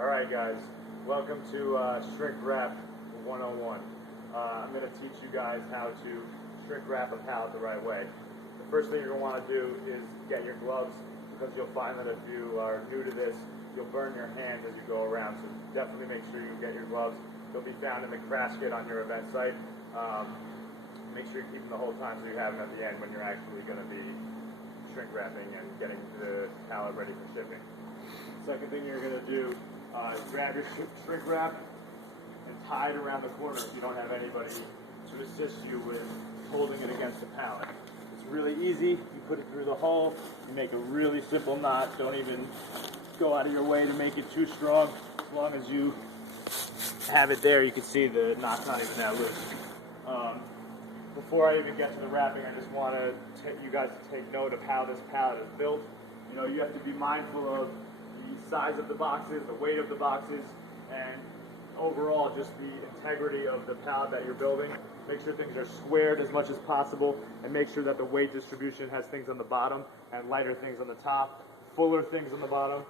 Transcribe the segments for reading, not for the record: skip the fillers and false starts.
Alright guys, welcome to Shrink Wrap 101. I'm going to teach you guys how to shrink wrap a pallet the right way. The first thing you're going to want to do is get your gloves, because you'll find that if you are new to this, you'll burn your hands as you go around, so definitely make sure you get your gloves. They'll be found in the crash kit on your event site. Make sure you keep them the whole time so you have them at the end when you're actually going to be shrink wrapping and getting the pallet ready for shipping. Second thing you're going to do is grab your shrink wrap and tie it around the corner if you don't have anybody to assist you with holding it against the pallet. It's really easy. You put it through the hole, you make a really simple knot. Don't even go out of your way to make it too strong. As long as you have it there, you can see the knot's not even that loose. Before I even get to the wrapping, I just want you guys to take note of how this pallet is built. You know, you have to be mindful of the size of the boxes, the weight of the boxes, and overall just the integrity of the pallet that you're building. Make sure things are squared as much as possible, and make sure that the weight distribution has things on the bottom and lighter things on the top, fuller things on the bottom,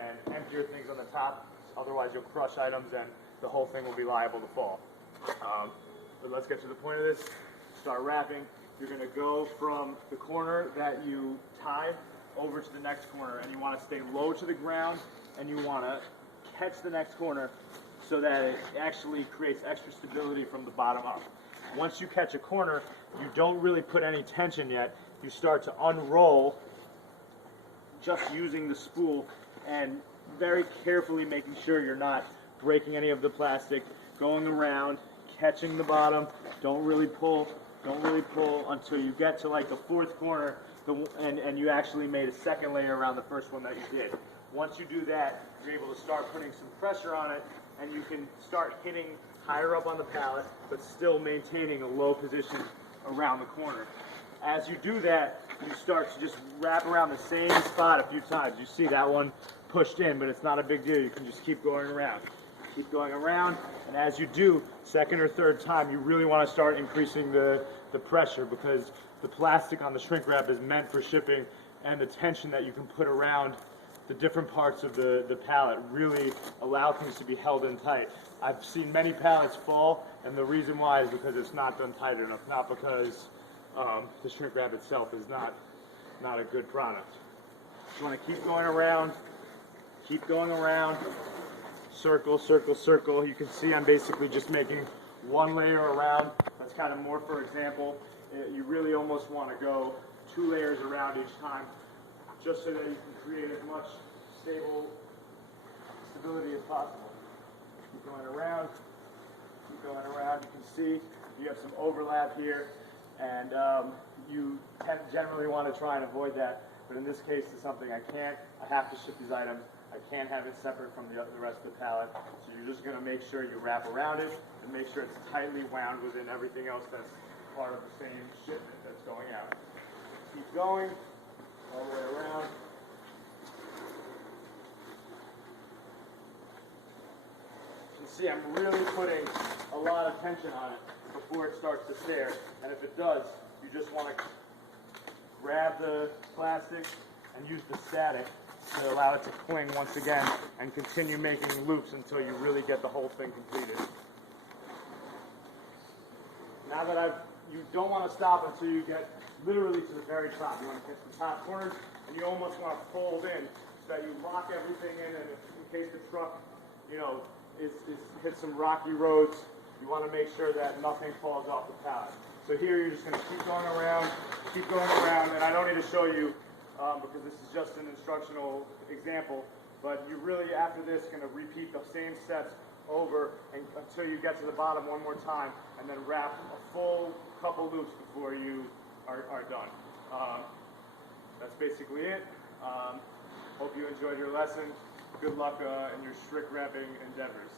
and emptier things on the top. Otherwise you'll crush items and the whole thing will be liable to fall. But let's get to the point of this. Start wrapping. You're going to go from the corner that you tied over to the next corner, and you want to stay low to the ground, and you want to catch the next corner so that it actually creates extra stability from the bottom up. Once you catch a corner, you don't really put any tension yet. You start to unroll just using the spool and very carefully making sure you're not breaking any of the plastic, going around, catching the bottom. Don't really pull until you get to like the fourth corner, and you actually made a second layer around the first one that you did. Once you do that, you're able to start putting some pressure on it, and you can start hitting higher up on the pallet, but still maintaining a low position around the corner. As you do that, you start to just wrap around the same spot a few times. You see that one pushed in, but it's not a big deal. You can just keep going around. Keep going around, and as you do, second or third time, you really want to start increasing the pressure, because the plastic on the shrink wrap is meant for shipping, and the tension that you can put around the different parts of the pallet really allow things to be held in tight. I've seen many pallets fall, and the reason why is because it's not done tight enough, not because the shrink wrap itself is not a good product. You want to keep going around, circle, circle, circle. You can see I'm basically just making one layer around. That's kind of more for example. You really almost want to go 2 layers around each time, just so that you can create as much stability as possible. Keep going around, keep going around. You can see you have some overlap here, and you generally want to try and avoid that, but in this case it's something I can't. I have to ship these items. I can't have it separate from the rest of the pallet, so you're just going to make sure you wrap around it and make sure it's tightly wound within everything else that's part of the same shipment that's going out. Keep going all the way around. You can see I'm really putting a lot of tension on it before it starts to tear, and if it does, you just want to grab the plastic and use the static to allow it to cling once again, and continue making loops until you really get the whole thing completed. Now that you don't want to stop until you get literally to the very top. You want to get to the top corners, and you almost want to fold in so that you lock everything in, and in case the truck, is hit some rocky roads, you want to make sure that nothing falls off the pallet. So here you're just going to keep going around, and I don't need to show you because this is just an instructional example, but you really, after this, going to repeat the same steps over until you get to the bottom one more time, and then wrap a full couple loops before you are done. That's basically it. Hope you enjoyed your lesson. Good luck in your shrink wrapping endeavors.